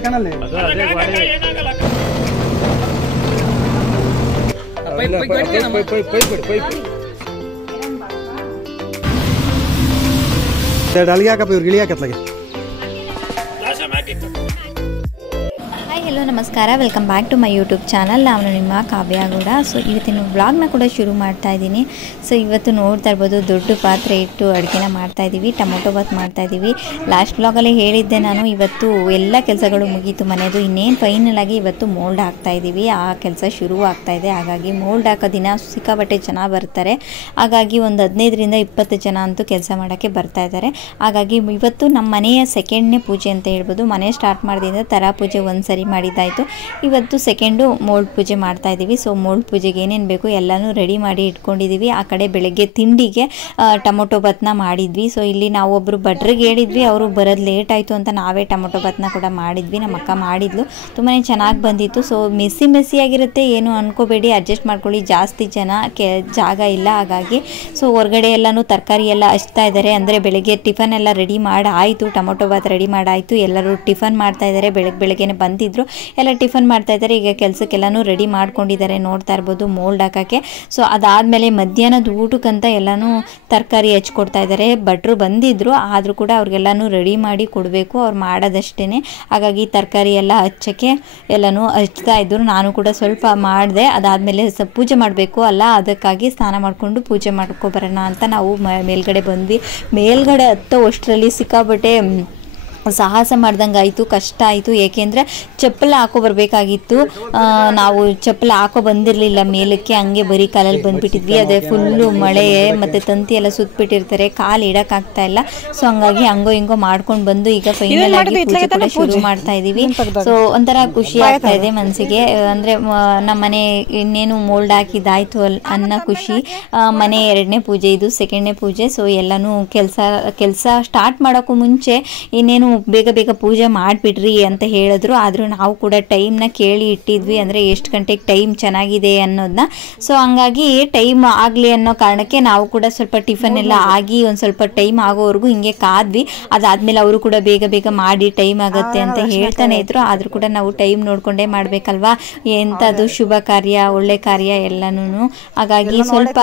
Hello ನಮಸ್ಕಾರ, welcome back to my YouTube channel. ನಾನು ನಿಮ್ಮ ಕಾವ್ಯ ಗೌಡ. ಸೊ ಇವತ್ತಿನ ವ್ಲಾಗ್ನ ಕೂಡ ಶುರು ಮಾಡ್ತಾ ಇದ್ದೀನಿ. ಸೊ ಇವತ್ತು ನೋಡ್ತಾ ಇರ್ಬೋದು, ದೊಡ್ಡ ಪಾತ್ರೆ ಇಟ್ಟು ಅಡುಗೆನ ಮಾಡ್ತಾ ಇದ್ದೀವಿ. ಟೊಮೊಟೊ ಬಾತ್ ಮಾಡ್ತಾ ಇದ್ದೀವಿ. ಲಾಸ್ಟ್ ವ್ಲಾಗಲ್ಲಿ ಹೇಳಿದ್ದೆ ನಾನು, ಇವತ್ತು ಎಲ್ಲ ಕೆಲಸಗಳು ಮುಗೀತು ಮನೆಯದು. ಇನ್ನೇನು ಫೈನಲ್ ಆಗಿ ಇವತ್ತು ಮೋಲ್ಡ್ ಹಾಕ್ತಾ ಇದ್ದೀವಿ. ಆ ಕೆಲಸ ಶುರು ಆಗ್ತಾ ಇದೆ. ಹಾಗಾಗಿ ಮೋಲ್ಡ್ ಹಾಕೋ ದಿನ ಸಿಕ್ಕಾಪಟ್ಟೆ ಜನ ಬರ್ತಾರೆ. ಹಾಗಾಗಿ ಒಂದು 15ರಿಂದ 20 ಜನ ಅಂತೂ ಕೆಲಸ ಮಾಡೋಕ್ಕೆ ಬರ್ತಾ ಇದ್ದಾರೆ. ಹಾಗಾಗಿ ಇವತ್ತು ನಮ್ಮ ಮನೆಯ ಸೆಕೆಂಡ್ನೇ ಪೂಜೆ ಅಂತ ಹೇಳ್ಬೋದು. ಮನೆ ಸ್ಟಾರ್ಟ್ ಮಾಡಿದಿಂದ ತರ ಪೂಜೆ ಒಂದು ಸರಿ ಮಾಡಿದ್ದಾಯಿತು. ಇವತ್ತು ಸೆಕೆಂಡು ಮೋಲ್ಡ್ ಪೂಜೆ ಮಾಡ್ತಾ ಇದ್ದೀವಿ. ಸೊ ಮೋಲ್ಡ್ ಪೂಜೆಗೆ ಏನೇನು ಬೇಕು ಎಲ್ಲನೂ ರೆಡಿ ಮಾಡಿ ಇಟ್ಕೊಂಡಿದ್ದೀವಿ. ಆ ಕಡೆ ಬೆಳಗ್ಗೆ ತಿಂಡಿಗೆ ಟೊಮೊಟೊ ಬಾತ್ನ ಮಾಡಿದ್ವಿ. ಸೊ ಇಲ್ಲಿ ನಾವು ಒಬ್ಬರು ಭಟ್ರಿಗೆ ಹೇಳಿದ್ವಿ, ಅವರು ಬರೋದು ಲೇಟ್ ಆಯಿತು ಅಂತ ನಾವೇ ಟೊಮೊಟೊ ಬಾತ್ನ ಕೂಡ ಮಾಡಿದ್ವಿ. ನಮ್ಮ ಅಕ್ಕ ಮಾಡಿದ್ಲು, ತುಂಬಾ ಚೆನ್ನಾಗಿ ಬಂದಿತ್ತು. ಸೊ ಮೆಸ್ಸಿಯಾಗಿರುತ್ತೆ, ಏನು ಅನ್ಕೋಬೇಡಿ, ಅಡ್ಜಸ್ಟ್ ಮಾಡ್ಕೊಳ್ಳಿ. ಜಾಸ್ತಿ ಜನ ಜಾಗ ಇಲ್ಲ, ಹಾಗಾಗಿ ಸೊ ಹೊರಗಡೆ ಎಲ್ಲನೂ ತರಕಾರಿ ಎಲ್ಲ ಹಚ್ತಾ ಇದ್ದಾರೆ. ಅಂದರೆ ಬೆಳಗ್ಗೆ ಟಿಫನ್ ಎಲ್ಲ ರೆಡಿ ಮಾಡಿ ಆಯಿತು, ಟೊಮೊಟೊ ಬಾತ್ ರೆಡಿ ಮಾಡಾಯಿತು. ಎಲ್ಲರೂ ಟಿಫನ್ ಮಾಡ್ತಾ ಇದ್ದಾರೆ. ಬೆಳಗ್ಗೆನೆ ಬಂದಿದ್ರು, ಎಲ್ಲ ಟಿಫನ್ ಮಾಡ್ತಾ ಇದ್ದಾರೆ. ಈಗ ಕೆಲಸಕ್ಕೆಲ್ಲನೂ ರೆಡಿ ಮಾಡ್ಕೊಂಡಿದ್ದಾರೆ, ನೋಡ್ತಾ ಇರ್ಬೋದು ಮೋಲ್ಡ್ ಹಾಕೋಕ್ಕೆ. ಸೊ ಅದಾದಮೇಲೆ ಮಧ್ಯಾಹ್ನದ ಊಟಕ್ಕಂತ ಎಲ್ಲನೂ ತರಕಾರಿ ಹಚ್ಕೊಡ್ತಾ ಇದ್ದಾರೆ. ಭಟ್ರು ಬಂದಿದ್ರು, ಆದರೂ ಕೂಡ ಅವ್ರಿಗೆಲ್ಲನೂ ರೆಡಿ ಮಾಡಿ ಕೊಡಬೇಕು, ಅವ್ರು ಮಾಡೋದಷ್ಟೇ. ಹಾಗಾಗಿ ತರಕಾರಿ ಎಲ್ಲ ಹಚ್ಚೋಕ್ಕೆ ಎಲ್ಲನೂ ಹಚ್ತಾ ಇದ್ರು. ನಾನು ಕೂಡ ಸ್ವಲ್ಪ ಮಾಡಿದೆ. ಅದಾದಮೇಲೆ ಪೂಜೆ ಮಾಡಬೇಕು ಅಲ್ಲ, ಅದಕ್ಕಾಗಿ ಸ್ನಾನ ಮಾಡಿಕೊಂಡು ಪೂಜೆ ಮಾಡ್ಕೊಬರೋಣ ಅಂತ ನಾವು ಮೇಲ್ಗಡೆ ಬಂದ್ವಿ. ಮೇಲ್ಗಡೆ ಹತ್ತೋ ಅಷ್ಟರಲ್ಲಿ ಸಿಕ್ಕಾಬಟ್ಟೆ ಸಾಹಸ ಮಾಡ್ದಂಗೆ ಆಯಿತು, ಕಷ್ಟ ಆಯಿತು. ಏಕೆಂದರೆ ಚಪ್ಪಲ ಹಾಕೋ ಬರಬೇಕಾಗಿತ್ತು. ನಾವು ಚಪ್ಪಲ ಹಾಕೋ ಬಂದಿರಲಿಲ್ಲ ಮೇಲಕ್ಕೆ, ಹಂಗೆ ಬರೀ ಕಾಲಲ್ಲಿ ಬಂದುಬಿಟ್ಟಿದ್ವಿ. ಅದೇ ಫುಲ್ಲು ಮಳೆ ಮತ್ತು ತಂತಿ ಎಲ್ಲ ಸುತ್ತಬಿಟ್ಟಿರ್ತಾರೆ, ಕಾಲು ಇಡೋಕ್ಕಾಗ್ತಾ ಇಲ್ಲ. ಸೊ ಹಂಗಾಗಿ ಹಂಗೋ ಹಿಂಗೋ ಮಾಡ್ಕೊಂಡು ಬಂದು ಈಗ ಫೈನಲ್ ಆಗಿ ಪೂಜೆ ಕೂಡ ಶುರು ಮಾಡ್ತಾ ಇದ್ದೀವಿ. ಸೊ ಒಂಥರ ಖುಷಿ ಆಗ್ತಾ ಇದೆ ಮನಸ್ಸಿಗೆ. ಅಂದರೆ ನಮ್ಮ ಮನೆ ಇನ್ನೇನು ಮೋಲ್ಡ್ ಹಾಕಿದ್ದಾಯಿತು ಅನ್ನೋ ಖುಷಿ. ಮನೆ 2ನೇ ಪೂಜೆ, ಇದು ಸೆಕೆಂಡ್ನೇ ಪೂಜೆ. ಸೊ ಎಲ್ಲನೂ ಕೆಲಸ ಸ್ಟಾರ್ಟ್ ಮಾಡೋಕ್ಕೂ ಮುಂಚೆ ಇನ್ನೇನು ಬೇಗ ಪೂಜೆ ಮಾಡಿಬಿಡ್ರಿ ಅಂತ ಹೇಳಿದ್ರು. ಆದರೂ ನಾವು ಕೂಡ ಟೈಮ್ನ ಕೇಳಿ ಇಟ್ಟಿದ್ವಿ, ಅಂದರೆ ಎಷ್ಟು ಗಂಟೆಗೆ ಟೈಮ್ ಚೆನ್ನಾಗಿದೆ ಅನ್ನೋದನ್ನ. ಸೊ ಹಂಗಾಗಿ ಟೈಮ್ ಆಗಲಿ ಅನ್ನೋ ಕಾರಣಕ್ಕೆ ನಾವು ಕೂಡ ಸ್ವಲ್ಪ ಟಿಫನ್ ಎಲ್ಲ ಆಗಿ ಒಂದು ಸ್ವಲ್ಪ ಟೈಮ್ ಆಗೋವರೆಗೂ ಹಿಂಗೆ ಕಾದ್ವಿ. ಅದಾದಮೇಲೆ ಅವರು ಕೂಡ ಬೇಗ ಮಾಡಿ ಟೈಮ್ ಆಗುತ್ತೆ ಅಂತ ಹೇಳ್ತಾನೆ ಇದ್ರು. ಆದರೂ ಕೂಡ ನಾವು ಟೈಮ್ ನೋಡಿಕೊಂಡೇ ಮಾಡಬೇಕಲ್ವಾ, ಎಂಥದ್ದು ಶುಭ ಕಾರ್ಯ ಒಳ್ಳೆ ಕಾರ್ಯ ಎಲ್ಲನೂ. ಹಾಗಾಗಿ ಸ್ವಲ್ಪ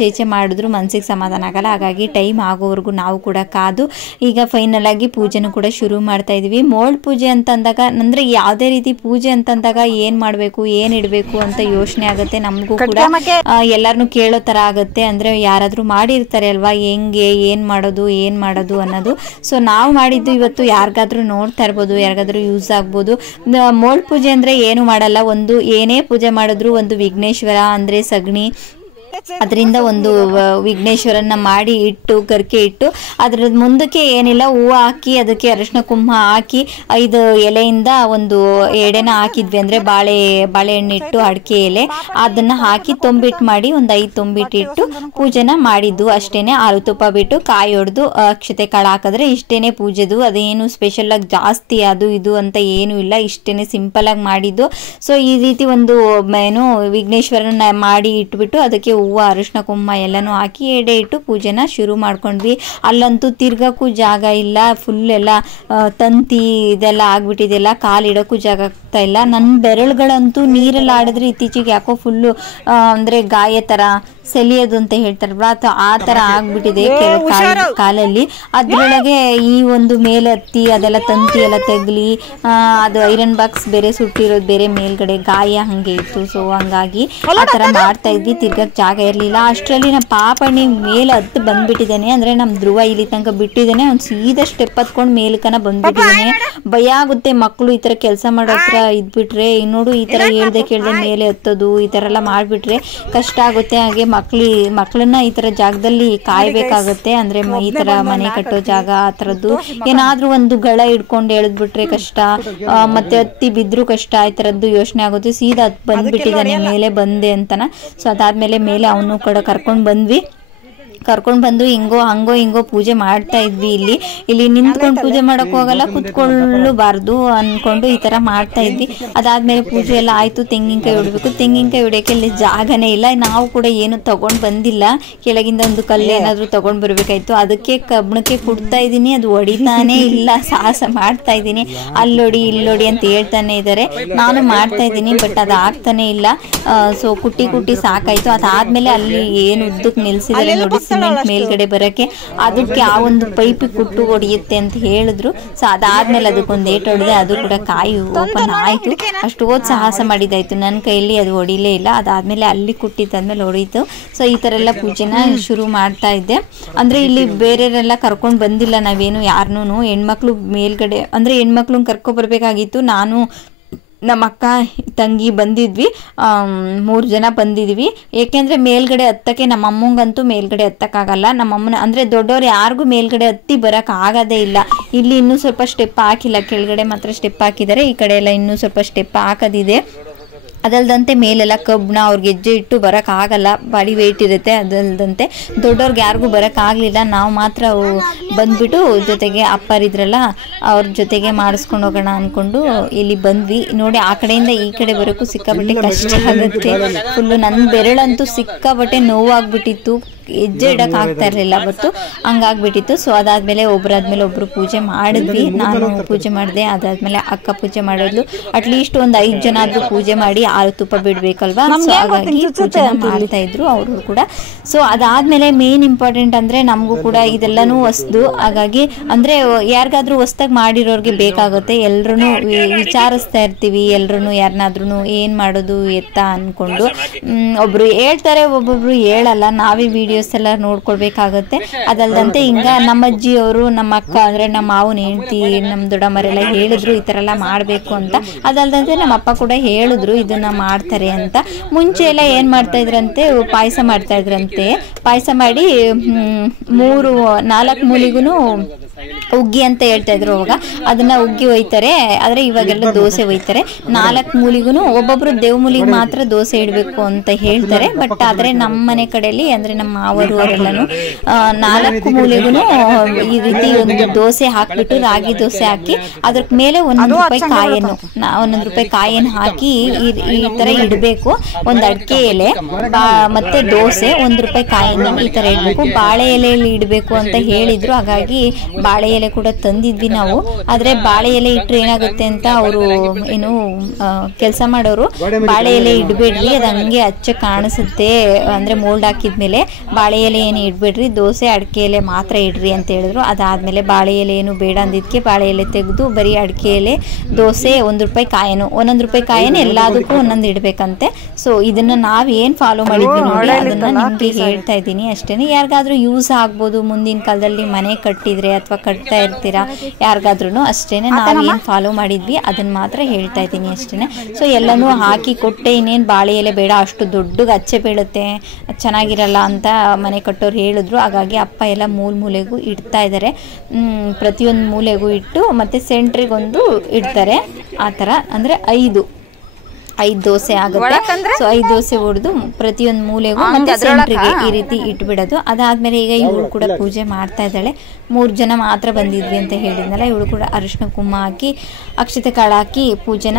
ಚೇಚೆ ಮಾಡಿದ್ರು ಮನಸ್ಸಿಗೆ ಸಮಾಧಾನ ಆಗಲ್ಲ. ಹಾಗಾಗಿ ಟೈಮ್ ಆಗೋವರೆಗೂ ನಾವು ಕೂಡ ಕಾದು ಈಗ ಫೈನಲ್ ಆಗಿ ಪೂಜೆನೂ ಕೂಡ ಶುರು ಮಾಡ್ತಾ ಇದೀವಿ. ಮೋಲ್ಡ್ ಪೂಜೆ ಅಂತ ಅಂದಾಗ, ಅಂದ್ರೆ ಯಾವುದೇ ರೀತಿ ಪೂಜೆ ಅಂತ ಅಂದಾಗ ಏನ್ ಮಾಡಬೇಕು, ಏನ್ ಇಡಬೇಕು ಅಂತ ಯೋಚನೆ ಆಗುತ್ತೆ. ನಮಗೂ ಕೂಡ ಎಲ್ಲರನ್ನು ಕೇಳೋ ತರ ಆಗುತ್ತೆ. ಅಂದ್ರೆ ಯಾರಾದ್ರೂ ಮಾಡಿರ್ತಾರೆ ಅಲ್ವಾ, ಹೆಂಗೆ ಏನ್ ಮಾಡೋದು ಅನ್ನೋದು. ಸೊ ನಾವು ಮಾಡಿದ್ದು ಇವತ್ತು ಯಾರಿಗಾದ್ರೂ ನೋಡ್ತಾ ಇರ್ಬೋದು, ಯಾರಿಗಾದ್ರೂ ಯೂಸ್ ಆಗ್ಬೋದು. ಮೋಲ್ಡ್ ಪೂಜೆ ಅಂದ್ರೆ ಏನು ಮಾಡಲ್ಲ, ಒಂದು ಏನೇ ಪೂಜೆ ಮಾಡಿದ್ರು ಒಂದು ವಿಘ್ನೇಶ್ವರ ಅಂದ್ರೆ ಸಗಣಿ, ಅದರಿಂದ ಒಂದು ವಿಘ್ನೇಶ್ವರನ್ನ ಮಾಡಿ ಇಟ್ಟು ಗರ್ಕೆ ಇಟ್ಟು ಅದ್ರ ಮುಂದಕ್ಕೆ ಏನಿಲ್ಲ ಹೂವು ಹಾಕಿ ಅದಕ್ಕೆ ಅರಿಶಿನ ಕುಂಕುಮ ಹಾಕಿ 5 ಎಲೆಯಿಂದ ಒಂದು ಎಡೆನ ಹಾಕಿದ್ವಿ. ಅಂದ್ರೆ ಬಾಳೆಹಣ್ಣು ಇಟ್ಟು ಅಡಿಕೆ ಎಲೆ ಅದನ್ನ ಹಾಕಿ ತೊಂಬಿಟ್ಟು ಮಾಡಿ ಒಂದು 5 ತೊಂಬಿಟ್ಟು ಇಟ್ಟು ಪೂಜೆನ ಮಾಡಿದ್ದು ಅಷ್ಟೇನೆ. 6 ತುಪ್ಪ ಬಿಟ್ಟು ಕಾಯಿ ಹೊಡೆದು ಅಕ್ಷತೆ ಕಾಳು ಹಾಕಿದ್ರೆ ಇಷ್ಟೇನೆ ಪೂಜೆದು. ಅದೇನು ಸ್ಪೆಷಲ್ ಆಗಿ ಜಾಸ್ತಿ ಅದು ಇದು ಅಂತ ಏನು ಇಲ್ಲ, ಇಷ್ಟೇನೆ ಸಿಂಪಲ್ ಆಗಿ ಮಾಡಿದ್ದು. ಸೊ ಈ ರೀತಿ ಒಂದು ಏನು ವಿಘ್ನೇಶ್ವರನ ಮಾಡಿ ಇಟ್ಬಿಟ್ಟು ಅದಕ್ಕೆ ಹೂವು ಅರಿಶಿನ ಕುಂಕುಮ ಎಲ್ಲನೂ ಹಾಕಿ ಎಡೆ ಇಟ್ಟು ಪೂಜೆನ ಶುರು ಮಾಡ್ಕೊಂಡ್ವಿ. ಅಲ್ಲಂತೂ ತಿರ್ಗಕ್ಕೂ ಜಾಗ ಇಲ್ಲ, ಫುಲ್ ಎಲ್ಲ ತಂತಿ ಇದೆಲ್ಲ ಆಗ್ಬಿಟ್ಟಿದೆಲ್ಲ, ಕಾಲಿಡೋಕ್ಕೂ ಜಾಗ ಆಗ್ತಾ ಇಲ್ಲ. ನನ್ನ ಬೆರಳುಗಳಂತೂ ನೀರಲ್ಲಿ ಆಡಿದ್ರೆ ಇತ್ತೀಚೆಗೆ ಯಾಕೋ ಫುಲ್ಲು ಅಂದ್ರೆ ಗಾಯ ತರ ಸೆಲಿಯೋದು ಅಂತ ಹೇಳ್ತಾರಲ್ವಾ, ಆ ತರ ಆಗ್ಬಿಟ್ಟಿದೆ ಕಾಲಲ್ಲಿ. ಅದ್ರೊಳಗೆ ಈ ಒಂದು ಮೇಲತ್ತಿ ಅದೆಲ್ಲ ತಂತಿ ಎಲ್ಲ ತೆಗ್ಲಿ, ಅದು ಐರನ್ ಬಾಕ್ಸ್ ಬೇರೆ ಸುಟ್ಟಿರೋದು ಬೇರೆ, ಮೇಲ್ಗಡೆ ಗಾಯ ಹಂಗೆ ಇತ್ತು. ಸೊ ಹಂಗಾಗಿ ಆ ತರ ಮಾಡ್ತಾ ಇದ್ವಿ, ತಿರ್ಗಕ್ ಜಾಗ ಇರ್ಲಿಲ್ಲ. ಅಷ್ಟರಲ್ಲಿ ನಮ್ಮ ಪಾಪಣ್ಣಿ ಮೇಲೆ ಹತ್ತು ಬಂದ್ಬಿಟ್ಟಿದ್ದೇನೆ. ಅಂದ್ರೆ ನಮ್ ಧ್ರುವ ಇಲ್ಲಿ ತನಕ ಬಿಟ್ಟಿದ್ದೇನೆ, ಅವ್ನು ಸೀದಾ ಸ್ಟೆಪ್ ಹತ್ಕೊಂಡು ಮೇಲ್ಕನ ಬಂದ್ಬಿಟ್ಟಿದ್ದೇನೆ. ಭಯ ಆಗುತ್ತೆ ಮಕ್ಕಳು ಈ ತರ ಕೆಲಸ ಮಾಡೋ ಹತ್ರ ಇದ್ಬಿಟ್ರೆ. ನೋಡು ಈ ತರ ಹೇಳ್ದೆ ಮೇಲೆ ಹತ್ತೋದು ಈ ತರ ಎಲ್ಲ ಮಾಡ್ಬಿಟ್ರೆ ಕಷ್ಟ ಆಗುತ್ತೆ. ಹಾಗೆ ಮಕ್ಕಳನ್ನ ಈ ತರ ಜಾಗದಲ್ಲಿ ಕಾಯ್ಬೇಕಾಗತ್ತೆ. ಅಂದ್ರೆ ಈ ತರ ಮನೆ ಕಟ್ಟೋ ಜಾಗ ಆ ತರದ್ದು ಏನಾದ್ರೂ ಒಂದು ಗಳ ಹಿಡ್ಕೊಂಡು ಎಳೆದ್ಬಿಟ್ರೆ ಕಷ್ಟ, ಮತ್ತೆ ಹತ್ತಿ ಬಿದ್ರು ಕಷ್ಟ, ಈ ತರದ್ದು ಯೋಚನೆ ಆಗುತ್ತೆ. ಸೀದಾ ಬಂದ್ಬಿಟ್ಟಿದ್ದಾನೆ ಮೇಲೆ ಬಂದೆ ಅಂತನ. ಸೊ ಅದಾದ್ಮೇಲೆ ಮೇಲೆ ಅವನು ಕೂಡ ಕರ್ಕೊಂಡ್ ಬಂದ್ವಿ. ಕರ್ಕೊಂಡು ಬಂದು ಹಿಂಗೋ ಪೂಜೆ ಮಾಡ್ತಾ ಇದ್ವಿ. ಇಲ್ಲಿ ನಿಂತ್ಕೊಂಡು ಪೂಜೆ ಮಾಡಕ್ ಹೋಗಲ್ಲ, ಕುತ್ಕೊಳ್ಳಬಾರ್ದು ಅನ್ಕೊಂಡು ಈ ತರ ಮಾಡ್ತಾ ಇದ್ವಿ. ಅದಾದ್ಮೇಲೆ ಪೂಜೆ ಎಲ್ಲ ಆಯ್ತು. ತೆಂಗಿನಕಾಯಿ ಹೊಡಿಬೇಕು. ತೆಂಗಿನಕಾಯಿ ಹೊಡಿಯೋಕೆ ಇಲ್ಲಿ ಜಾಗನೇ ಇಲ್ಲ. ನಾವು ಕೂಡ ಏನು ತಗೊಂಡ್ ಬಂದಿಲ್ಲ. ಕೆಳಗಿಂದ ಒಂದು ಕಲ್ಲು ಏನಾದ್ರು ತಗೊಂಡ್ ಬರ್ಬೇಕಾಯ್ತು. ಅದಕ್ಕೆ ಕಬ್ಬಣಕ್ಕೆ ಕುಡ್ತಾ ಇದ್ದೀನಿ, ಅದು ಹೊಡಿತಾನೆ ಇಲ್ಲ. ಸಾಹಸ ಮಾಡ್ತಾ ಇದ್ದೀನಿ, ಅಲ್ಲೊಡಿ ಇಲ್ಲೊಡಿ ಅಂತ ಹೇಳ್ತಾನೆ ಇದ್ದಾರೆ. ನಾನು ಮಾಡ್ತಾ ಇದ್ದೀನಿ, ಬಟ್ ಅದು ಆಗ್ತಾನೆ ಇಲ್ಲ. ಸೊ ಕುಟ್ಟಿ ಸಾಕಾಯ್ತು. ಅದಾದ್ಮೇಲೆ ಅಲ್ಲಿ ಏನು ಉದ್ದಕ್ಕೆ ನಿಲ್ಸಿದ್ದಾರೆ ನೋಡಿ ಸಿಮೆಂಟ್ ಮೇಲ್ಗಡೆ ಬರಕ್ಕೆ, ಅದಕ್ಕೆ ಆ ಒಂದು ಪೈಪ್ ಕುಟ್ಟು ಹೊಡಿಯುತ್ತೆ ಅಂತ ಹೇಳಿದ್ರು. ಸೊ ಅದಾದ್ಮೇಲೆ ಅದಕ್ಕೊಂದು ಏಟ್ ಹೊಡೆದೆ, ಅದು ಕೂಡ ಕಾಯಿ ಓಪನ್ ಆಯ್ತು. ಅಷ್ಟು ಓದ್ ಸಾಹಸ ಮಾಡಿದಾಯ್ತು, ನನ್ನ ಕೈಯಲ್ಲಿ ಅದು ಹೊಡಿಲೇ ಇಲ್ಲ. ಅದಾದ್ಮೇಲೆ ಅಲ್ಲಿ ಕುಟ್ಟಿದ್ದಾದ್ಮೇಲೆ ಹೊಡೀತು. ಸೊ ಈ ತರ ಎಲ್ಲ ಪೂಜೆನ ಶುರು ಮಾಡ್ತಾ ಇದ್ದೆ. ಅಂದ್ರೆ ಇಲ್ಲಿ ಬೇರೆಯವರೆಲ್ಲ ಕರ್ಕೊಂಡು ಬಂದಿಲ್ಲ ನಾವೇನು ಯಾರನ್ನೂ. ಹೆಣ್ಮಕ್ಳು ಮೇಲ್ಗಡೆ ಅಂದ್ರೆ ಹೆಣ್ಮಕ್ಳನ್ನ ಕರ್ಕೊ ಬರ್ಬೇಕಾಗಿತ್ತು. ನಾನು ನಮ್ಮ ಅಕ್ಕ ತಂಗಿ ಬಂದಿದ್ವಿ, 3 ಜನ ಬಂದಿದ್ವಿ. ಏಕೆಂದರೆ ಮೇಲ್ಗಡೆ ಹತ್ತಕ್ಕೆ ನಮ್ಮ ಅಮ್ಮಂಗಂತೂ ಮೇಲ್ಗಡೆ ಹತ್ತಕ್ಕಾಗಲ್ಲ. ನಮ್ಮಮ್ಮನ ಅಂದರೆ ದೊಡ್ಡವ್ರು ಯಾರಿಗೂ ಮೇಲ್ಗಡೆ ಹತ್ತಿ ಬರೋಕೆ ಆಗೋದೇ ಇಲ್ಲ. ಇಲ್ಲಿ ಇನ್ನೂ ಸ್ವಲ್ಪ ಸ್ಟೆಪ್ ಹಾಕಿಲ್ಲ, ಕೆಳಗಡೆ ಮಾತ್ರ ಸ್ಟೆಪ್ ಹಾಕಿದ್ದಾರೆ. ಈ ಕಡೆ ಎಲ್ಲ ಇನ್ನೂ ಸ್ವಲ್ಪ ಸ್ಟೆಪ್ ಹಾಕೋದಿದೆ. ಅದಲ್ದಂತೆ ಮೇಲೆಲ್ಲ ಕಬ್ಬಣ ಅವ್ರಿಗೆ ಹೆಜ್ಜೆ ಇಟ್ಟು ಬರೋಕ್ಕಾಗಲ್ಲ, ಬಾಡಿ ವೆಯ್ಟ್ ಇರುತ್ತೆ. ಅದಲ್ದಂತೆ ದೊಡ್ಡವ್ರಿಗೆ ಯಾರಿಗೂ ಬರೋಕ್ಕಾಗಲಿಲ್ಲ. ನಾವು ಮಾತ್ರ ಬಂದ್ಬಿಟ್ಟು ಜೊತೆಗೆ ಅಪ್ಪರಿದ್ರಲ್ಲ ಅವ್ರ ಜೊತೆಗೆ ಮಾಡಿಸ್ಕೊಂಡು ಹೋಗೋಣ ಅಂದ್ಕೊಂಡು ಇಲ್ಲಿ ಬಂದ್ವಿ. ನೋಡಿ ಆ ಕಡೆಯಿಂದ ಈ ಕಡೆ ಬರೋಕ್ಕೂ ಸಿಕ್ಕಾಬಟ್ಟೆ ಕಷ್ಟ ಆಗುತ್ತೆ. ಫುಲ್ಲು ನನ್ನ ಬೆರಳಂತೂ ಸಿಕ್ಕಾಬಟ್ಟೆ ನೋವಾಗ್ಬಿಟ್ಟಿತ್ತು, ಹೆಜ್ಜೆ ಇಡಕ್ಕೆ ಆಗ್ತಾ ಇರಲಿಲ್ಲ ಅವತ್ತು, ಹಂಗಾಗ್ಬಿಟ್ಟಿತ್ತು. ಸೊ ಅದಾದ್ಮೇಲೆ ಒಬ್ಬರಾದ್ಮೇಲೆ ಒಬ್ರು ಪೂಜೆ ಮಾಡಿದ್ವಿ. ನಾನು ಪೂಜೆ ಮಾಡಿದೆ, ಅದಾದ್ಮೇಲೆ ಅಕ್ಕ ಪೂಜೆ ಮಾಡಿದ್ಲು. ಅಟ್ಲೀಸ್ಟ್ ಒಂದು 5 ಜನ ಆದ್ರೂ ಪೂಜೆ ಮಾಡಿ ಹಾಲು ತುಪ್ಪ ಬಿಡ್ಬೇಕಲ್ವಾ. ಸೊ ಹಾಗಾಗಿ ಪೂಜೆ ಮಾಡ್ತಾ ಇದ್ರು ಅವರು ಕೂಡ. ಸೊ ಅದಾದ್ಮೇಲೆ ಮೇನ್ ಇಂಪಾರ್ಟೆಂಟ್ ಅಂದ್ರೆ ನಮಗೂ ಕೂಡ ಇದೆಲ್ಲನೂ ಹೊಸ್ದು. ಹಾಗಾಗಿ ಅಂದ್ರೆ ಯಾರಿಗಾದ್ರೂ ಹೊಸ್ದಾಗಿ ಮಾಡಿರೋರ್ಗೆ ಬೇಕಾಗುತ್ತೆ. ಎಲ್ರೂ ವಿಚಾರಿಸ್ತಾ ಇರ್ತೀವಿ, ಎಲ್ರು ಯಾರನ್ನಾದ್ರೂ ಏನ್ ಮಾಡೋದು ಎತ್ತ ಅನ್ಕೊಂಡು. ಒಬ್ರು ಹೇಳ್ತಾರೆ, ಒಬ್ಬೊಬ್ರು ಹೇಳಲ್ಲ. ನಾವೇ ವಿಡಿಯೋಸ್ ಎಲ್ಲ ನೋಡ್ಕೊಳ್ಬೇಕಾಗುತ್ತೆ. ಅದಲ್ದಂತೆ ಹಿಂಗ ನಮ್ಮ ಅಜ್ಜಿಯವರು, ನಮ್ಮ ಅಕ್ಕ ಅಂದ್ರೆ ನಮ್ಮ ಮಾವನ ಹೆಂಡತಿ, ನಮ್ಮ ದೊಡ್ಡಮ್ಮರೆಲ್ಲ ಹೇಳಿದ್ರು ಈ ತರ ಎಲ್ಲ ಮಾಡ್ಬೇಕು ಅಂತ. ಅದಲ್ದಂತೆ ನಮ್ಮ ಅಪ್ಪ ಕೂಡ ಹೇಳಿದ್ರು ಇದನ್ನ ಮಾಡ್ತಾರೆ ಅಂತ. ಮುಂಚೆ ಎಲ್ಲ ಏನ್ ಮಾಡ್ತಾ ಇದ್ರಂತೆ, ಪಾಯಸ ಮಾಡ್ತಾ ಇದ್ರಂತೆ. ಪಾಯಸ ಮಾಡಿ 4 ಮೂಲಿಗೂ ಉಗ್ಗಿ ಅಂತ ಹೇಳ್ತಾ ಇದ್ರು ಅವಾಗ. ಅದನ್ನ ಉಗ್ಗಿ ಒಯ್ತಾರೆ, ಆದ್ರೆ ಇವಾಗೆಲ್ಲ ದೋಸೆ ಒಯ್ತಾರೆ. 4 ಮೂಲಿಗೂ ಒಬ್ಬೊಬ್ರು ದೇವ್ ಮೂಲಿಗೆ ಮಾತ್ರ ದೋಸೆ ಇಡಬೇಕು ಅಂತ ಹೇಳ್ತಾರೆ. ಬಟ್ ಆದ್ರೆ ನಮ್ಮ ಮನೆ ಕಡೆಯಲ್ಲಿ ಅಂದ್ರೆ ನಮ್ಮ ಮಾವರು ಅವರೆಲ್ಲನು 4 ಮೂಲಿಗೂ ಈ ರೀತಿ ಒಂದು ದೋಸೆ ಹಾಕ್ಬಿಟ್ಟು ರಾಗಿ ದೋಸೆ ಹಾಕಿ ಅದ್ರ ಮೇಲೆ 1 ರೂಪಾಯಿ ಕಾಯನ್ನು 1 ರೂಪಾಯಿ ಕಾಯನ್ನು ಹಾಕಿ ಈ ತರ ಇಡಬೇಕು. ಒಂದು ಅಡಿಕೆ ಎಲೆ ಮತ್ತೆ ದೋಸೆ 1 ರೂಪಾಯಿ ಕಾಯನ್ನು ಈ ತರ ಇಡಬೇಕು. ಬಾಳೆ ಎಲೆಯಲ್ಲಿ ಇಡಬೇಕು ಅಂತ ಹೇಳಿದ್ರು. ಹಾಗಾಗಿ ಬಾಳೆ ಎಲೆ ಕೂಡ ತಂದಿದ್ವಿ ನಾವು. ಆದ್ರೆ ಬಾಳೆ ಎಲೆ ಇಟ್ರೆ ಏನಾಗುತ್ತೆ ಅಂತ ಅವರು ಏನು ಕೆಲಸ ಮಾಡೋರು, ಬಾಳೆ ಎಲೆ ಇಡ್ಬೇಡ್ರಿ, ಅದು ಹಂಗೆ ಅಚ್ಚ ಕಾಣಿಸುತ್ತೆ ಅಂದ್ರೆ ಮೋಲ್ಡ್ ಹಾಕಿದ್ಮೇಲೆ ಬಾಳೆ ಎಲೆ ಏನು ಇಡ್ಬೇಡ್ರಿ, ದೋಸೆ ಅಡಿಕೆ ಎಲೆ ಮಾತ್ರ ಇಡ್ರಿ ಅಂತ ಹೇಳಿದ್ರು. ಅದಾದ್ಮೇಲೆ ಬಾಳೆ ಎಲೆ ಏನು ಬೇಡ ಅಂದಿದ್ಕೆ ಬಾಳೆ ಎಲೆ ತೆಗೆದು ಬರೀ ಅಡಿಕೆ ಎಲೆ, ದೋಸೆ, 1 ರೂಪಾಯಿ ಕಾಯನ್ನು 1 ರೂಪಾಯಿ ಕಾಯನ್ನು ಎಲ್ಲದಕ್ಕೂ ಒಂದೊಂದು ಇಡ್ಬೇಕಂತೆ. ಸೊ ಇದನ್ನ ನಾವ್ ಏನ್ ಫಾಲೋ ಮಾಡಿದ್ವಿ ನೋಡಿ, ಅದನ್ನ ನಿಮ್ಗೆ ಹೇಳ್ತಾ ಇದ್ದೀನಿ ಅಷ್ಟೇನೆ. ಯಾರಿಗಾದ್ರೂ ಯೂಸ್ ಆಗ್ಬೋದು ಮುಂದಿನ ಕಾಲದಲ್ಲಿ ಮನೆ ಕಟ್ಟಿದ್ರೆ ಅಥವಾ ಕಟ್ತಾ ಇರ್ತೀರಾ ಯಾರಿಗಾದ್ರೂ ಅಷ್ಟೇನೆ. ನಾವ್ ಏನ್ ಫಾಲೋ ಮಾಡಿದ್ವಿ ಅದನ್ನ ಮಾತ್ರ ಹೇಳ್ತಾ ಇದ್ದೀನಿ ಅಷ್ಟೇನೆ. ಸೊ ಎಲ್ಲನೂ ಹಾಕಿ ಕೊಟ್ಟೆ. ಇನ್ನೇನು ಬಾಳೆ ಎಲೆ ಬೇಡ, ಅಷ್ಟು ದೊಡ್ಡಗೆ ಅಚ್ಚೆ ಬೀಳುತ್ತೆ, ಚೆನ್ನಾಗಿರಲ್ಲ ಅಂತ ಮನೆ ಕಟ್ಟೋರು ಹೇಳಿದ್ರು. ಹಾಗಾಗಿ ಅಪ್ಪ ಎಲ್ಲ ಮೂಲೆಗೂ ಇಡ್ತಾ ಇದ್ದಾರೆ. ಪ್ರತಿಯೊಂದು ಮೂಲೆಗೂ ಇಟ್ಟು ಮತ್ತೆ ಸೆಂಟ್ರಿಗೊಂದು ಇಡ್ತಾರೆ. ಆ ಥರ ಅಂದರೆ 5 ದೋಸೆ ಆಗುತ್ತೆ. ಸೊ 5 ದೋಸೆ ಹೊಡೆದು ಪ್ರತಿಯೊಂದು ಮೂಲೆಗೂ ಮತ್ತೆ ಸೆಂಟ್ರಿಗೆ ಈ ರೀತಿ ಇಟ್ಬಿಡೋದು. ಅದಾದ್ಮೇಲೆ ಈಗ ಇವಳು ಕೂಡ ಪೂಜೆ ಮಾಡ್ತಾ ಇದ್ದಾಳೆ. 3 ಜನ ಮಾತ್ರ ಬಂದಿದ್ವಿ ಅಂತ ಹೇಳಿದ್ನಲ್ಲ, ಇವಳು ಕೂಡ ಅರಿಶಿನ ಕುಂಕುಮ ಹಾಕಿ ಅಕ್ಷತೆ ಕಾಳು ಹಾಕಿ ಪೂಜೆನ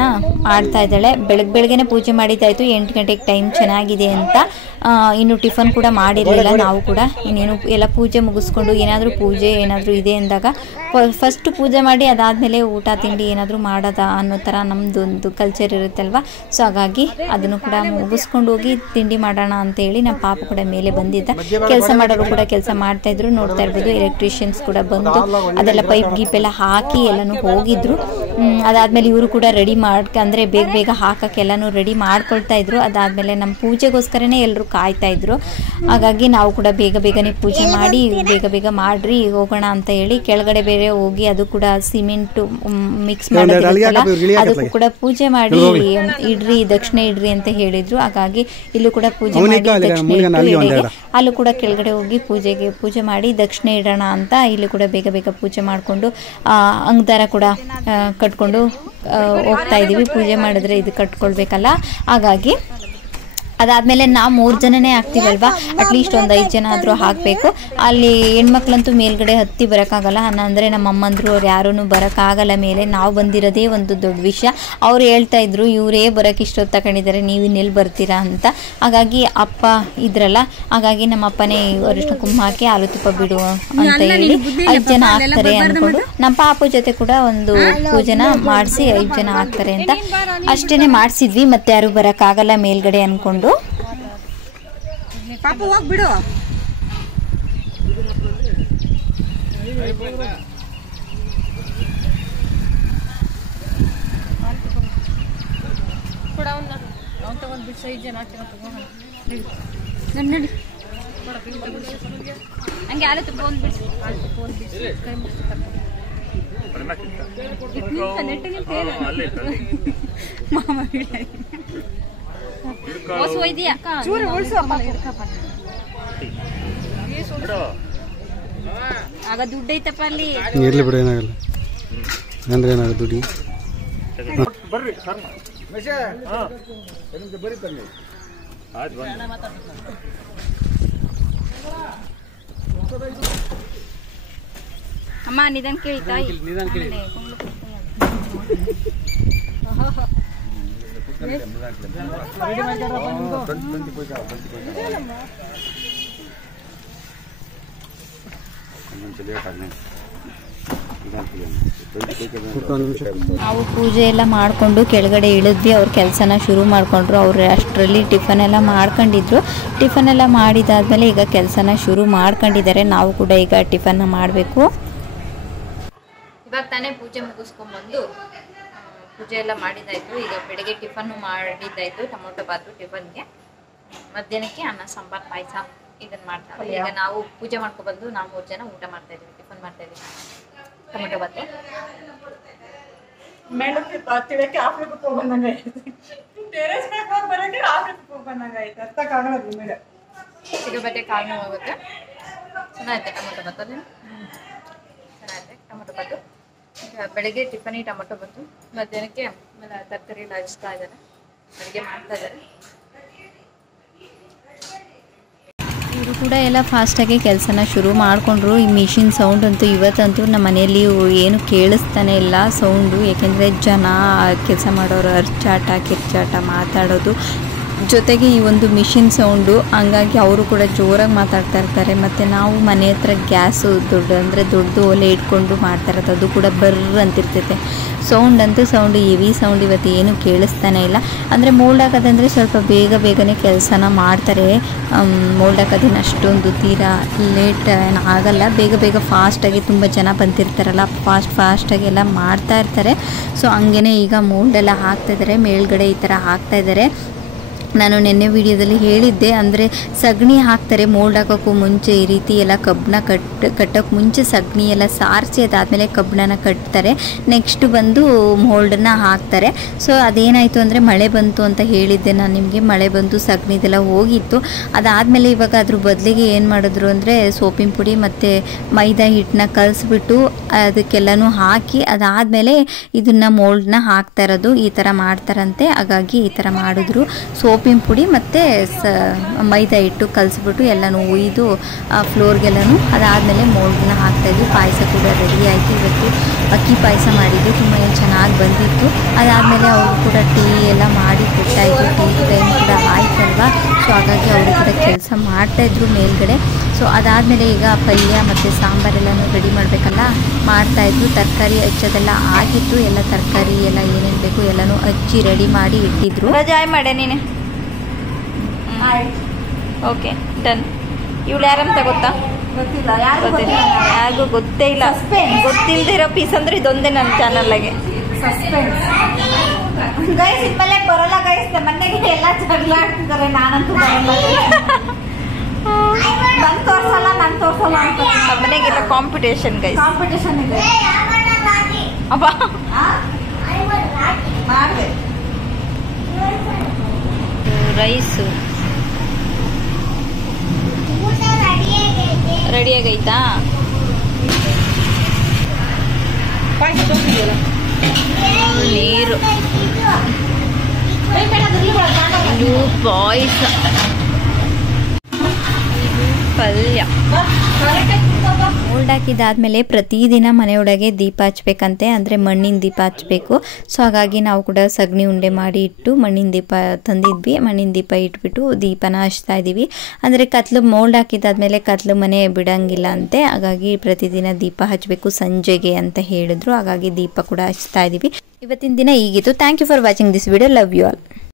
ಮಾಡ್ತಾ ಇದ್ದಾಳೆ. ಬೆಳಗ್ಗೆನೆ ಪೂಜೆ ಮಾಡಿದ್ದಾಯ್ತು. 8 ಗಂಟೆಗೆ ಟೈಮ್ ಚೆನ್ನಾಗಿದೆ ಅಂತ. ಇನ್ನು ಟಿಫನ್ ಕೂಡ ಮಾಡಿರಲಿಲ್ಲ ನಾವು ಕೂಡ. ಇನ್ನೇನು ಎಲ್ಲ ಪೂಜೆ ಮುಗಿಸ್ಕೊಂಡು ಪೂಜೆ ಏನಾದರೂ ಇದೆ ಅಂದಾಗ ಫಸ್ಟ್ ಪೂಜೆ ಮಾಡಿ ಅದಾದಮೇಲೆ ಊಟ ತಿಂಡಿ ಏನಾದರೂ ಮಾಡೋದಾ ಅನ್ನೋ ಥರ ನಮ್ಮದೊಂದು ಕಲ್ಚರ್ ಇರುತ್ತಲ್ವ. ಸೊ ಹಾಗಾಗಿ ಅದನ್ನು ಕೂಡ ಮುಗಿಸ್ಕೊಂಡು ಹೋಗಿ ತಿಂಡಿ ಮಾಡೋಣ ಅಂತೇಳಿ ನಮ್ಮ ಪಾಪ ಕೂಡ ಮೇಲೆ ಬಂದಿದ್ದ. ಕೆಲಸ ಮಾಡೋರು ಕೂಡ ಕೆಲಸ ಮಾಡ್ತಾಯಿದ್ರು, ನೋಡ್ತಾ ಇರ್ಬೋದು. ಎಲೆಕ್ಟ್ರಿಷಿಯನ್ಸ್ ಕೂಡ ಬಂದು ಅದೆಲ್ಲ ಪೈಪ್ ಗೀಪ್ ಎಲ್ಲ ಹಾಕಿ ಎಲ್ಲನೂ ಹೋಗಿದ್ರು. ಅದಾದಮೇಲೆ ಇವರು ಕೂಡ ರೆಡಿ ಅಂದರೆ ಬೇಗ ಹಾಕಕ್ಕೆ ಎಲ್ಲನೂ ರೆಡಿ ಮಾಡ್ಕೊಳ್ತಾ ಇದ್ರು. ಅದಾದಮೇಲೆ ನಮ್ಮ ಪೂಜೆಗೋಸ್ಕರನೇ ಎಲ್ಲರೂ ಕಾಯ್ತಾ ಇದ್ರು. ಹಾಗಾಗಿ ನಾವು ಕೂಡ ಬೇಗನೆ ಪೂಜೆ ಮಾಡಿ ಬೇಗ ಮಾಡ್ರಿ ಹೋಗೋಣ ಅಂತ ಹೇಳಿ ಕೆಳಗಡೆ ಬೇರೆ ಹೋಗಿ ಅದು ಕೂಡ ಸಿಮೆಂಟ್ ಮಿಕ್ಸ್ ಮಾಡೋದಿರುತ್ತಲ್ಲ ಅದಕ್ಕೂ ಕೂಡ ಪೂಜೆ ಮಾಡಿ ಇಡ್ರಿ, ದಕ್ಷಿಣೆ ಇಡ್ರಿ ಅಂತ ಹೇಳಿದ್ರು. ಹಾಗಾಗಿ ಇಲ್ಲೂ ಕೂಡ ಪೂಜೆ ಮಾಡಿ ದಕ್ಷಿಣೆ ಇಟ್ಟು ಅಲ್ಲೂ ಕೂಡ ಕೆಳಗಡೆ ಹೋಗಿ ಪೂಜೆ ಮಾಡಿ ದಕ್ಷಿಣೆ ಇಡೋಣ ಅಂತ ಇಲ್ಲಿ ಕೂಡ ಬೇಗ ಪೂಜೆ ಮಾಡಿಕೊಂಡು ಅಂಗದಾರ ಕೂಡ ಕಟ್ಕೊಂಡು ಹೋಗ್ತಾ ಇದ್ದೀವಿ. ಪೂಜೆ ಮಾಡಿದ್ರೆ ಇದು ಕಟ್ಕೊಳ್ಬೇಕಲ್ಲ, ಹಾಗಾಗಿ ಅದಾದಮೇಲೆ ನಾವು 3 ಜನನೇ ಆಗ್ತೀವಲ್ವಾ, ಅಟ್ಲೀಸ್ಟ್ ಒಂದು 5 ಜನ ಆದರೂ ಹಾಕಬೇಕು. ಅಲ್ಲಿ ಹೆಣ್ಮಕ್ಳಂತೂ ಮೇಲ್ಗಡೆ ಹತ್ತಿ ಬರೋಕ್ಕಾಗಲ್ಲ, ಅಂದರೆ ನಮ್ಮ ಅಮ್ಮಂದರು ಅವ್ರು ಯಾರೂ ಬರೋಕ್ಕಾಗಲ್ಲ ಮೇಲೆ. ನಾವು ಬಂದಿರೋದೇ ಒಂದು ದೊಡ್ಡ ವಿಷಯ. ಅವ್ರು ಹೇಳ್ತಾ ಇದ್ರು ಇವರೇ ಬರೋಕ್ಕೆ ಇಷ್ಟೊತ್ತು ತಗೊಂಡಿದ್ದಾರೆ, ನೀವು ಇನ್ನೆಲ್ಲಿ ಬರ್ತೀರಾ ಅಂತ. ಹಾಗಾಗಿ ಅಪ್ಪ ಇದ್ರಲ್ಲ, ಹಾಗಾಗಿ ನಮ್ಮ ಅಪ್ಪನೇ ಅರಿಶಿನ ಕುಂಕುಮ ಹಾಕಿ ಹಾಲು ತುಪ್ಪ ಬಿಡು ಅಂತ ಹೇಳಿ 5 ಜನ ಆಗ್ತಾರೆ ಅಂದ್ಕೊಂಡು ನಮ್ಮ ಪಾಪು ಜೊತೆ ಕೂಡ ಒಂದು ಪೂಜೆನ ಮಾಡಿಸಿ 5 ಜನ ಆಗ್ತಾರೆ ಅಂತ ಅಷ್ಟೇನೆ ಮಾಡಿಸಿದ್ವಿ. ಮತ್ತೆ ಯಾರು ಬರೋಕ್ಕಾಗಲ್ಲ ಮೇಲ್ಗಡೆ ಅಂದ್ಕೊಂಡು. ಪಾಪ ಹೋಗ್ಬಿಡು. ಹಂಗೆ ಹಾಲು ತುಪ್ಪ ಒಂದು ಬಿಡಿಸಿ ಆಗ ದುಡ್ಡು ಐತಪ್ಪ ಅಲ್ಲಿ. ಇರ್ಲಿ ಬಿಡು, ಏನಾಗಲ್ಲ ಅಂದ್ರೆ ಏನಾಗ ದುಡ್ಡಿ ಅಮ್ಮ ನಿಧಾನ ಕೇಳಿತಾ. ನಾವು ಪೂಜೆ ಎಲ್ಲ ಮಾಡಿಕೊಂಡು ಕೆಳಗಡೆ ಇಳಿದ್ವಿ. ಅವ್ರ ಕೆಲಸನ ಶುರು ಮಾಡಿಕೊಂಡ್ರು. ಅವ್ರು ಅಷ್ಟರಲ್ಲಿ ಟಿಫನ್ ಎಲ್ಲ ಮಾಡ್ಕೊಂಡಿದ್ರು. ಟಿಫನ್ ಎಲ್ಲ ಮಾಡಿದಾದ್ಮೇಲೆ ಈಗ ಕೆಲಸನ ಶುರು ಮಾಡ್ಕೊಂಡಿದ್ದಾರೆ. ನಾವು ಕೂಡ ಈಗ ಟಿಫನ್ನ ಮಾಡಬೇಕು. ಇವಾಗ ತಾನೇ ಪೂಜೆ ಮುಗಿಸ್ಕೊಂಡ್ಬಂದು ಪೂಜೆ ಎಲ್ಲ ಮಾಡಿದ್ದಾಯಿತು. ಈಗ ಬೆಳಗ್ಗೆ ಟಿಫನ್ನು ಮಾಡಿದ್ದಾಯಿತು, ಟೊಮೊಟೊ ಬಾತು ಟಿಫನ್ಗೆ. ಮಧ್ಯಾಹ್ನಕ್ಕೆ ಅನ್ನ ಸಾಂಬಾರು ಪಾಯಸ ಇದನ್ನು ಮಾಡ್ತಾರೆ. ಈಗ ನಾವು ಪೂಜೆ ಮಾಡ್ಕೊಬಂದು ನಾವು 3 ಜನ ಊಟ ಮಾಡ್ತಾಯಿದ್ದೀವಿ, ಟಿಫನ್ ಮಾಡ್ತಾಯಿದ್ದೀವಿ. ಟೊಮೊಟೊ ಬಾತು ಮೇಲಕ್ಕೆ ತಿಳಕ್ಕೆ ಆಫ್ರಿಕಾ ಹೋಗ್ಬಂದಂಗೆ ಟೆರೇಸ್ ಮೇಲೆ ಹೋಗಿ ಬರೋಕ್ಕೆ ಆಫ್ರಿಕಾ ಹೋಗ್ಬಂದಂಗೆ ಆಯ್ತು. ಅರ್ಥಕ್ಕಾಗಲ್ಲ ಮೇಲೆ ಸಿಗಬಟ್ಟೆ ಕಾಳು ಹೋಗುತ್ತೆ. ಚೆನ್ನಾಗೈತೆ ಟೊಮೊಟೊ ಬಾತು. ಚೆನ್ನಾಗೈತೆ ಟೊಮೊಟೊ ಬಾತು. ಬೆಳಗ್ಗೆ ಟಿಫನಿ ಟೊಮೊಟೊ ಬಾತು, ಮಧ್ಯಾಹ್ನಕ್ಕೆ ಆಮೇಲೆ ತರಕಾರಿ ಎಲ್ಲ ಹಚ್ತಾ ಇದ್ದಾರೆ, ಅಡುಗೆ ಮಾಡ್ತಾ ಇದ್ದಾರೆ. ಇವರು ಕೂಡ ಎಲ್ಲ ಫಾಸ್ಟಾಗಿ ಕೆಲಸನ ಶುರು ಮಾಡಿಕೊಂಡ್ರು. ಈ ಮಿಷಿನ್ ಸೌಂಡ್ ಅಂತೂ ಇವತ್ತಂತೂ ನಮ್ಮ ಮನೆಯಲ್ಲಿ ಏನು ಕೇಳಿಸ್ತಾನೆ ಇಲ್ಲ ಸೌಂಡು. ಏಕೆಂದರೆ ಜನ ಕೆಲಸ ಮಾಡೋರು ಅರ್ಚಾಟ ಕಿರ್ಚಾಟ ಮಾತಾಡೋದು ಜೊತೆಗೆ ಈ ಒಂದು ಮಿಷಿನ್ ಸೌಂಡು, ಹಂಗಾಗಿ ಅವರು ಕೂಡ ಜೋರಾಗಿ ಮಾತಾಡ್ತಾ ಇರ್ತಾರೆ. ಮತ್ತು ನಾವು ಮನೆ ಹತ್ರ ಗ್ಯಾಸು ದೊಡ್ಡದು ಒಲೆ ಇಟ್ಕೊಂಡು ಮಾಡ್ತಾ ಇರೋದು, ಅದು ಕೂಡ ಬರ್ರ ಅಂತಿರ್ತೈತೆ. ಸೌಂಡು ಹೆವಿ ಸೌಂಡ್ ಇವತ್ತು ಏನು ಕೇಳಿಸ್ತಾನೆ ಇಲ್ಲ. ಅಂದರೆ ಮೋಲ್ಡ್ ಹಾಕೋದಂದರೆ ಸ್ವಲ್ಪ ಬೇಗನೆ ಕೆಲಸನ ಮಾಡ್ತಾರೆ. ಮೋಲ್ಡ್ ಹಾಕೋದೇನು ಅಷ್ಟೊಂದು ತೀರಾ ಲೇಟ್ ಏನು ಆಗಲ್ಲ, ಬೇಗ ಫಾಸ್ಟಾಗಿ ತುಂಬ ಜನ ಬಂದಿರ್ತಾರಲ್ಲ, ಫಾಸ್ಟಾಗಿ ಎಲ್ಲ ಮಾಡ್ತಾ ಇರ್ತಾರೆ. ಸೊ ಹಂಗೇ ಈಗ ಮೋಲ್ಡೆಲ್ಲ ಹಾಕ್ತಾಯಿದ್ದಾರೆ, ಮೇಲ್ಗಡೆ ಈ ಥರ ಹಾಕ್ತಾಯಿದ್ದಾರೆ. ನಾನು ನಿನ್ನೆ ವಿಡಿಯೋದಲ್ಲಿ ಹೇಳಿದ್ದೆ, ಅಂದರೆ ಸಗಣಿ ಹಾಕ್ತಾರೆ ಮೋಲ್ಡ್ ಹಾಕೋಕ್ಕೂ ಮುಂಚೆ. ಈ ರೀತಿ ಎಲ್ಲ ಕಬ್ಬನ್ನ ಕಟ್ಟೋಕ್ಕೆ ಮುಂಚೆ ಸಗಣಿ ಎಲ್ಲ ಸಾರಿಸಿ ಅದಾದಮೇಲೆ ಕಬ್ಬನ್ನ ಕಟ್ತಾರೆ. ನೆಕ್ಸ್ಟ್ ಬಂದು ಮೋಲ್ಡನ್ನ ಹಾಕ್ತಾರೆ. ಸೊ ಅದೇನಾಯಿತು ಅಂದರೆ ಮಳೆ ಬಂತು ಅಂತ ಹೇಳಿದ್ದೆ ನಾನು ನಿಮಗೆ. ಮಳೆ ಬಂದು ಸಗಣಿದೆಲ್ಲ ಹೋಗಿತ್ತು. ಅದಾದಮೇಲೆ ಇವಾಗ ಅದ್ರ ಬದಲಿಗೆ ಏನು ಮಾಡಿದ್ರು ಅಂದರೆ ಸೋಪಿನ ಪುಡಿ ಮತ್ತು ಮೈದಾ ಹಿಟ್ಟನ್ನ ಕಲಿಸ್ಬಿಟ್ಟು ಅದಕ್ಕೆಲ್ಲನೂ ಹಾಕಿ ಅದಾದಮೇಲೆ ಇದನ್ನು ಮೋಲ್ಡನ್ನ ಹಾಕ್ತಾ ಇರೋದು. ಈ ಥರ ಮಾಡ್ತಾರಂತೆ, ಹಾಗಾಗಿ ಈ ಥರ ಮಾಡಿದ್ರು. ಸೋಪಿನ ಪುಡಿ ಮತ್ತು ಮೈದಾ ಹಿಟ್ಟು ಕಲಿಸ್ಬಿಟ್ಟು ಎಲ್ಲನೂ ಒಯ್ದು ಫ್ಲೋರ್ಗೆಲ್ಲನೂ ಅದಾದಮೇಲೆ ಮೋಲ್ಡನ್ನ ಹಾಕ್ತಾಯಿದ್ವಿ. ಪಾಯಸ ಕೂಡ ರೆಡಿ ಆಯಿತು. ಇವತ್ತು ಅಕ್ಕಿ ಪಾಯಸ ಮಾಡಿದ್ದು, ತುಂಬ ಚೆನ್ನಾಗಿ ಬಂದಿತ್ತು. ಅದಾದಮೇಲೆ ಅವರು ಕೂಡ ಟೀ ಎಲ್ಲ ಮಾಡಿ ಕೊಟ್ಟಾಯಿತು. ಟೀ ಟೈಮ್ ಕೂಡ ಆಯ್ತಲ್ವ, ಸೊ ಹಾಗಾಗಿ ಅವರು ಕೂಡ ಕೆಲಸ ಮಾಡ್ತಾಯಿದ್ರು ಮೇಲ್ಗಡೆ. ಸೊ ಅದಾದಮೇಲೆ ಈಗ ಪಲ್ಯ ಮತ್ತು ಸಾಂಬಾರೆಲ್ಲನೂ ರೆಡಿ ಮಾಡಬೇಕಲ್ಲ, ಮಾಡ್ತಾಯಿದ್ರು. ತರಕಾರಿ ಹಚ್ಚೋದೆಲ್ಲ ಆಗಿತ್ತು. ಎಲ್ಲ ತರಕಾರಿ ಎಲ್ಲ ಏನೇನು ಬೇಕು ಎಲ್ಲನೂ ಹಚ್ಚಿ ರೆಡಿ ಮಾಡಿ ಇಟ್ಟಿದ್ರು. ರಜಾಯ್ ಮಾಡೆ ನೀನು. Okay done. ಇವಳು ಯಾರಂತ ಗೊತ್ತಾ? ಗೊತ್ತಿಲ್ಲ, ಯಾರಿಗೂ ಗೊತ್ತೇ ಇಲ್ಲ. ಗೊತ್ತಿಲ್ಲದೆ ಇರೋ ಪೀಸ್ ಅಂದರೆ ಇದೊಂದೇ ನನ್ನ ಚಾನಲ್ಗೆ. Suspense guys. ಇನ್ಮೇಲೆ ಬರೋಲ್ಲ ಗೈಸ್, ಮನೆಗೆ ಎಲ್ಲ ಜಗಳ ಆಡ್ತಿದ್ದಾರೆ. ನಾನಂತೂ ಬರಲ್ಲ, ನಾನು ತೋರ್ಸಲ್ಲ ಅಂತ ಮನೆಗೆಲ್ಲ ಕಾಂಪಿಟೇಷನ್ ಗೈಸ್, ಕಾಂಪಿಟೇಷನ್ ಇದೆ. ಅಬ್ಬಾ ಮಾಡಿದೆ ರೈಸು ರೆಡಿಯಾಗೈತಾ? ನೀರು ಇದು ಬಾಯ್ಸ್ ಪಲ್ಯ ಮೋಲ್ಡ್ ಹಾಕಿದಾದ್ಮೇಲೆ ಪ್ರತಿದಿನ ಮನೆಯೊಳಗೆ ದೀಪ ಹಚ್ಬೇಕಂತೆ, ಅಂದರೆ ಮಣ್ಣಿನ ದೀಪ ಹಚ್ಚಬೇಕು. ಸೊ ಹಾಗಾಗಿ ನಾವು ಕೂಡ ಸಗಣಿ ಉಂಡೆ ಮಾಡಿ ಇಟ್ಟು ಮಣ್ಣಿನ ದೀಪ ತಂದಿದ್ವಿ. ಮಣ್ಣಿನ ದೀಪ ಇಟ್ಬಿಟ್ಟು ದೀಪನ ಹಚ್ತಾ ಇದ್ದೀವಿ. ಅಂದರೆ ಕತ್ಲು ಮೋಲ್ಡ್ ಹಾಕಿದಾದ್ಮೇಲೆ ಕತ್ಲು ಮನೆ ಬಿಡಂಗಿಲ್ಲ ಅಂತೆ, ಹಾಗಾಗಿ ಪ್ರತಿದಿನ ದೀಪ ಹಚ್ಚಬೇಕು ಸಂಜೆಗೆ ಅಂತ ಹೇಳಿದ್ರು. ಹಾಗಾಗಿ ದೀಪ ಕೂಡ ಹಚ್ತಾ ಇದ್ದೀವಿ. ಇವತ್ತಿನ ದಿನ ಹೀಗಿತ್ತು. Thank you for watching this video. Love you all.